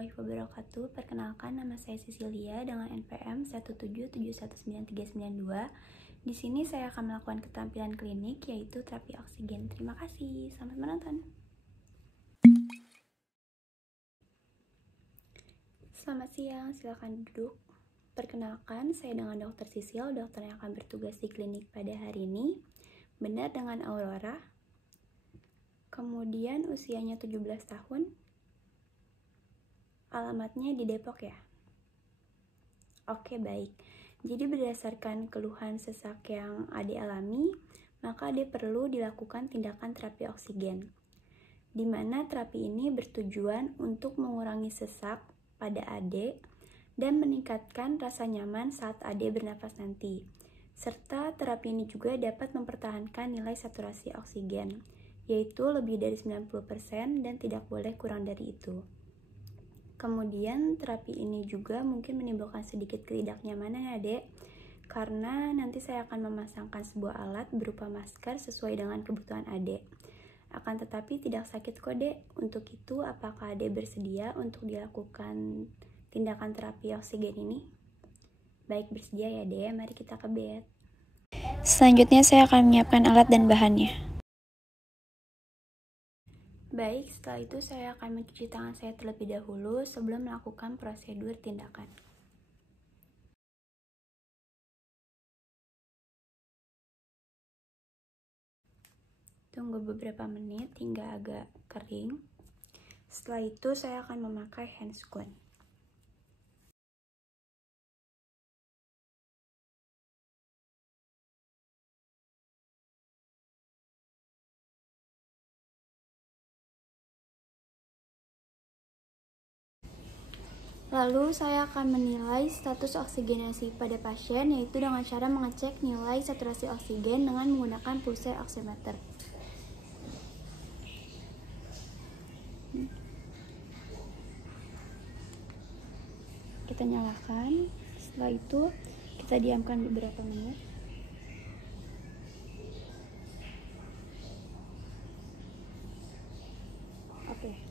warahmatullahi wabarakatuh. Perkenalkan, nama saya Cecilia dengan NPM 177193992. Di sini saya akan melakukan keterampilan klinik yaitu terapi oksigen. Terima kasih. Selamat menonton. Selamat siang, silakan duduk. Perkenalkan, saya dengan Dr. Sisil, dokter yang akan bertugas di klinik pada hari ini. Benar dengan Aurora. Kemudian usianya 17 tahun. Alamatnya di Depok ya? Oke, baik. Jadi berdasarkan keluhan sesak yang Ade alami, maka Ade perlu dilakukan tindakan terapi oksigen. Di mana terapi ini bertujuan untuk mengurangi sesak pada Ade dan meningkatkan rasa nyaman saat Ade bernafas nanti. Serta terapi ini juga dapat mempertahankan nilai saturasi oksigen, yaitu lebih dari 90% dan tidak boleh kurang dari itu. Kemudian terapi ini juga mungkin menimbulkan sedikit ketidaknyamanan ya dek, karena nanti saya akan memasangkan sebuah alat berupa masker sesuai dengan kebutuhan adek. Akan tetapi tidak sakit kok dek. Untuk itu apakah adek bersedia untuk dilakukan tindakan terapi oksigen ini? Baik, bersedia ya dek, mari kita ke bed. Selanjutnya saya akan menyiapkan alat dan bahannya. Baik, setelah itu saya akan mencuci tangan saya terlebih dahulu sebelum melakukan prosedur tindakan. Tunggu beberapa menit hingga agak kering. Setelah itu saya akan memakai handscoon. Lalu saya akan menilai status oksigenasi pada pasien, yaitu dengan cara mengecek nilai saturasi oksigen dengan menggunakan pulsa oximeter. Kita nyalakan, setelah itu kita diamkan beberapa menit. Oke.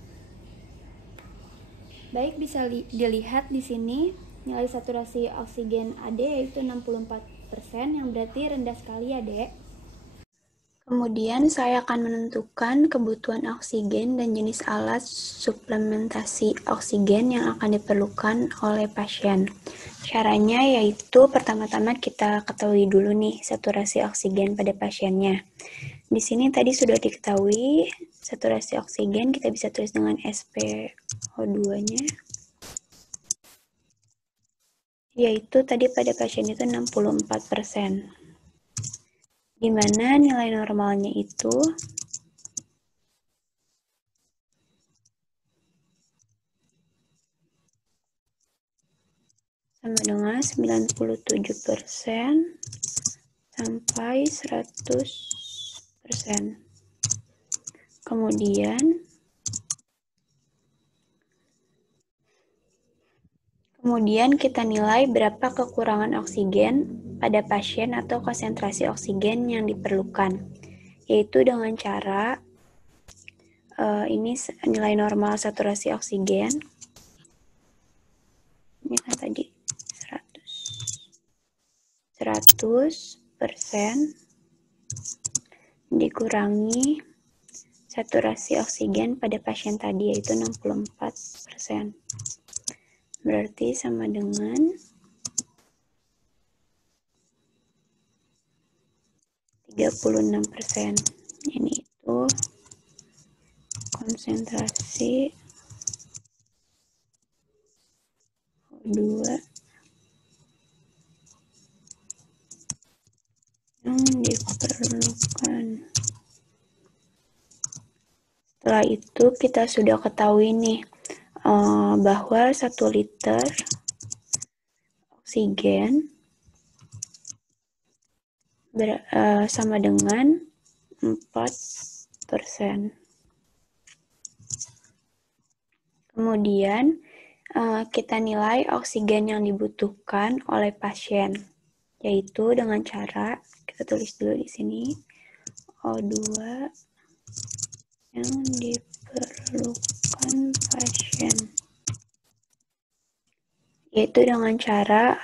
Baik, bisa dilihat di sini nilai saturasi oksigen Ade yaitu 64%, yang berarti rendah sekali ya, Dek. Kemudian saya akan menentukan kebutuhan oksigen dan jenis alat suplementasi oksigen yang akan diperlukan oleh pasien. Caranya yaitu pertama-tama kita ketahui dulu nih saturasi oksigen pada pasiennya. Di sini tadi sudah diketahui saturasi oksigen, kita bisa tulis dengan SpO2-nya. Yaitu tadi pada pasien itu 64%. Di mana nilai normalnya itu sama dengan 97% sampai 100%. Kemudian kita nilai berapa kekurangan oksigen pada pasien atau konsentrasi oksigen yang diperlukan, yaitu dengan cara ini nilai normal saturasi oksigen, ini kan tadi 100% dikurangi saturasi oksigen pada pasien tadi yaitu 64%. Berarti sama dengan 36%. Ini itu konsentrasi O2 yang diperlukan. Setelah itu kita sudah ketahui nih bahwa 1 liter oksigen sama dengan 4%. Kemudian kita nilai oksigen yang dibutuhkan oleh pasien, yaitu dengan cara kita tulis dulu di sini O2 yang diperlukan pasien. yaitu dengan cara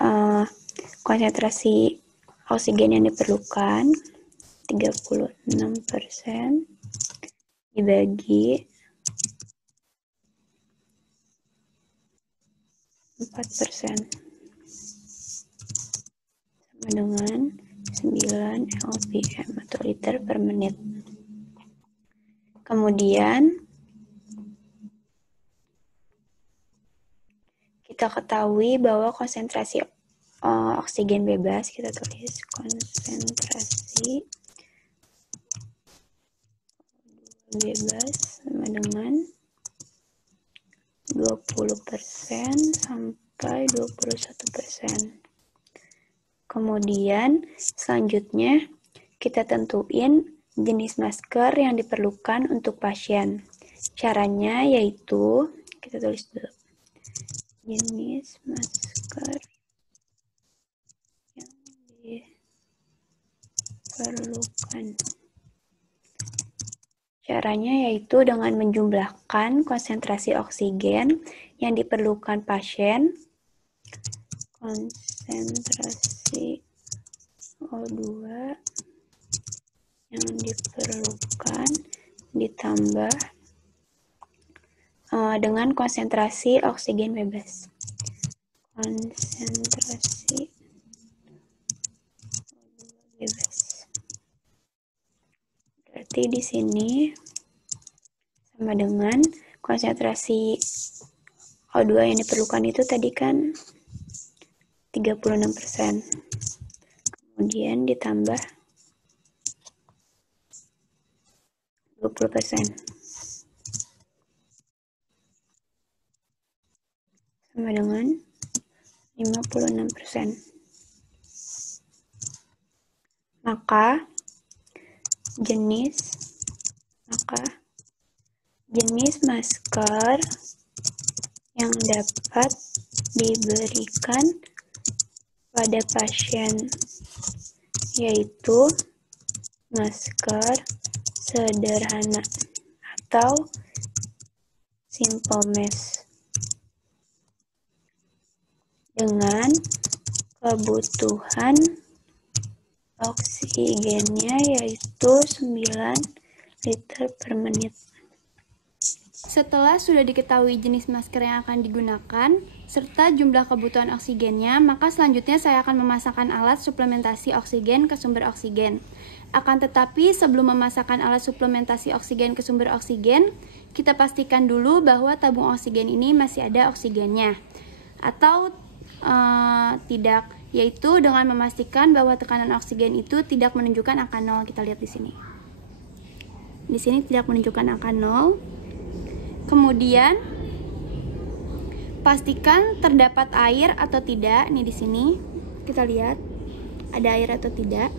konsentrasi oksigen yang diperlukan 36% dibagi 4% sama dengan 9 lpm atau liter per menit. Kemudian kita ketahui bahwa konsentrasi oksigen bebas, kita tulis konsentrasi bebas sama dengan 20% sampai 21%. Kemudian selanjutnya kita tentuin jenis masker yang diperlukan untuk pasien. Caranya yaitu, kita tulis dulu, jenis masker yang diperlukan. Caranya yaitu dengan menjumlahkan konsentrasi oksigen yang diperlukan pasien, konsentrasi O2 yang diperlukan ditambah dengan konsentrasi oksigen bebas. Konsentrasi bebas. Berarti di sini sama dengan konsentrasi O2 yang diperlukan itu tadi kan 36%. Kemudian ditambah 20%. Sama dengan 56%. Maka jenis masker yang dapat diberikan pada pasien yaitu masker sederhana atau simple mask dengan kebutuhan oksigennya yaitu 9 liter per menit. Setelah sudah diketahui jenis masker yang akan digunakan serta jumlah kebutuhan oksigennya, maka selanjutnya saya akan memasangkan alat suplementasi oksigen ke sumber oksigen. Akan tetapi sebelum memasangkan alat suplementasi oksigen ke sumber oksigen, kita pastikan dulu bahwa tabung oksigen ini masih ada oksigennya atau tidak, yaitu dengan memastikan bahwa tekanan oksigen itu tidak menunjukkan angka 0. Kita lihat di sini. Di sini tidak menunjukkan angka 0. Kemudian pastikan terdapat air atau tidak. Nih di sini kita lihat ada air atau tidak.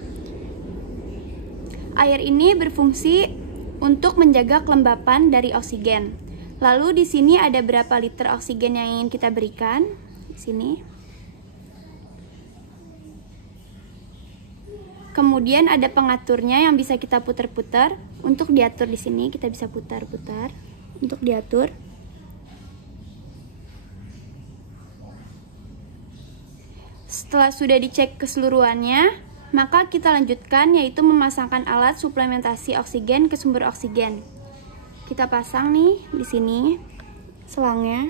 Air ini berfungsi untuk menjaga kelembapan dari oksigen. Lalu di sini ada berapa liter oksigen yang ingin kita berikan? Di sini. Kemudian ada pengaturnya yang bisa kita putar-putar. Untuk diatur di sini kita bisa putar-putar untuk diatur. Setelah sudah dicek keseluruhannya, maka kita lanjutkan yaitu memasangkan alat suplementasi oksigen ke sumber oksigen. Kita pasang nih di sini selangnya.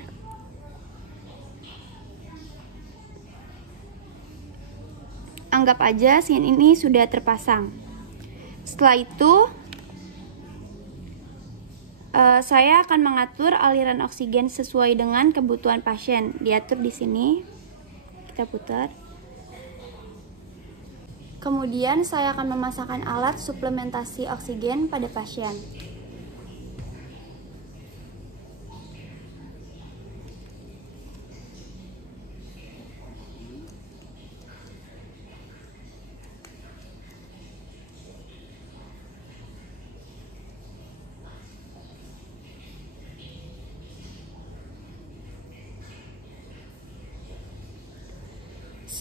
Anggap aja sin ini sudah terpasang. Setelah itu saya akan mengatur aliran oksigen sesuai dengan kebutuhan pasien. Diatur di sini. Kita putar. Kemudian saya akan memasangkan alat suplementasi oksigen pada pasien.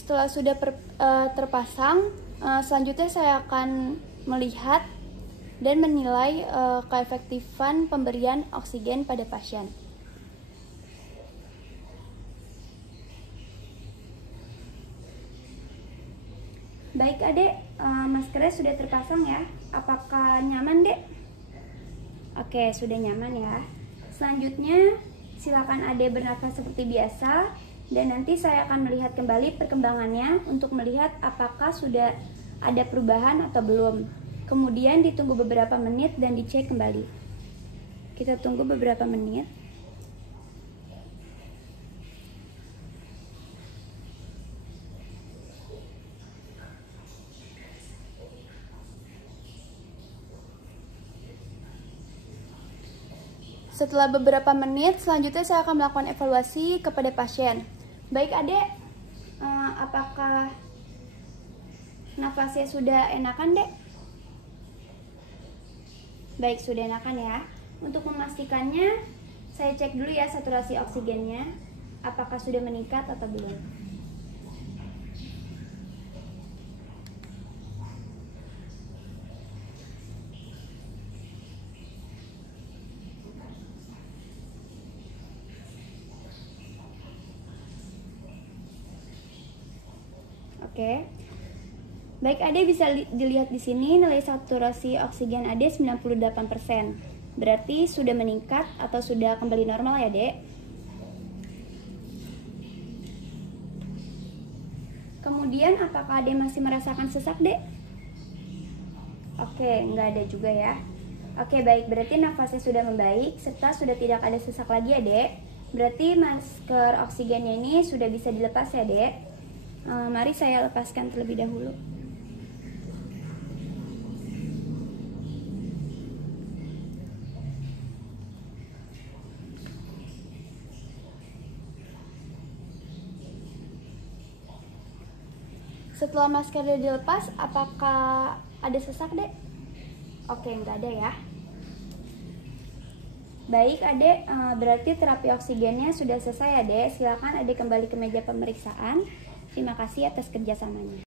Setelah sudah terpasang, selanjutnya saya akan melihat dan menilai keefektifan pemberian oksigen pada pasien. Baik adek, maskernya sudah terpasang ya. Apakah nyaman dek? Oke, sudah nyaman ya. Selanjutnya silakan adek bernafas seperti biasa. Dan nanti saya akan melihat kembali perkembangannya untuk melihat apakah sudah ada perubahan atau belum. Kemudian ditunggu beberapa menit dan dicek kembali. Kita tunggu beberapa menit. Setelah beberapa menit, selanjutnya saya akan melakukan evaluasi kepada pasien. Baik adek, apakah nafasnya sudah enakan dek? Baik, sudah enakan ya. Untuk memastikannya, saya cek dulu ya saturasi oksigennya, apakah sudah meningkat atau belum. Oke. Baik, adek bisa dilihat di sini nilai saturasi oksigen adek 98%. Berarti sudah meningkat atau sudah kembali normal ya, Dek? Kemudian apakah adek masih merasakan sesak, Dek? Oke, nggak ada juga ya. Oke, baik, berarti nafasnya sudah membaik serta sudah tidak ada sesak lagi ya, Dek. Berarti masker oksigennya ini sudah bisa dilepas ya, Dek. Mari saya lepaskan terlebih dahulu. Setelah masker dilepas, apakah ada sesak, Dek? Oke, nggak ada ya. Baik, adek, berarti terapi oksigennya sudah selesai ya, Dek. Silakan adek kembali ke meja pemeriksaan. Terima kasih atas kerjasamanya.